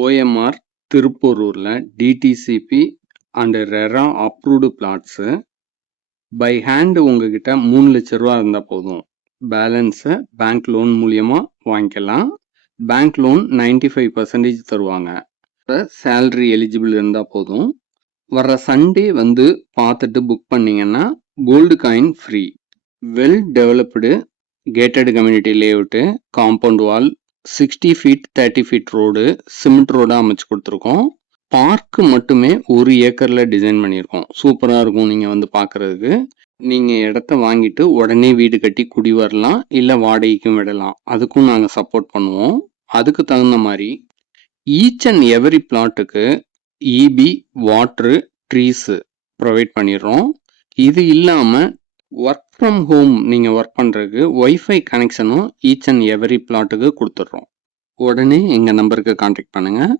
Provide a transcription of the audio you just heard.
OMR திருப்போரூரில் DTCP and RERA approved plots by hand உங்ககிட்ட 3 லட்ச ரூபா இருந்தால் போதும். பேலன்ஸை பேங்க் லோன் மூலியமாக வாங்கிக்கலாம். பேங்க் லோன் 95% தருவாங்க. சேலரி எலிஜிபிள் இருந்தால் போதும். வர்ற சண்டே வந்து பார்த்துட்டு புக் பண்ணிங்கன்னா gold coin free. Well developed gated community layout, compound wall, 60 feet 30 feet road, cement ரோடாக அமைச்சு கொடுத்துருக்கோம். பார்க்கு மட்டுமே 1 ஏக்கரில் டிசைன் பண்ணியிருக்கோம். சூப்பராக இருக்கும் நீங்கள் வந்து பார்க்குறதுக்கு. நீங்கள் இடத்த வாங்கிட்டு உடனே வீடு கட்டி குடி வரலாம், இல்லை வாடகைக்கும் விடலாம். அதுக்கும் நாங்கள் சப்போர்ட் பண்ணுவோம். அதுக்கு தகுந்த மாதிரி ஈச் அண்ட் எவரி பிளாட்டுக்கு இபி, வாட்ரு, ட்ரீஸு ப்ரொவைட் பண்ணிடுறோம். இது இல்லாமல் ஒர்க் ஃப்ரம் ஹோம் நீங்கள் ஒர்க் பண்ணுறதுக்கு ஒய்ஃபை கனெக்ஷனும் ஈச் அண்ட் எவரி பிளாட்டுக்கு கொடுத்துட்றோம். உடனே எங்கள் நம்பருக்கு கான்டாக்ட் பண்ணுங்கள்.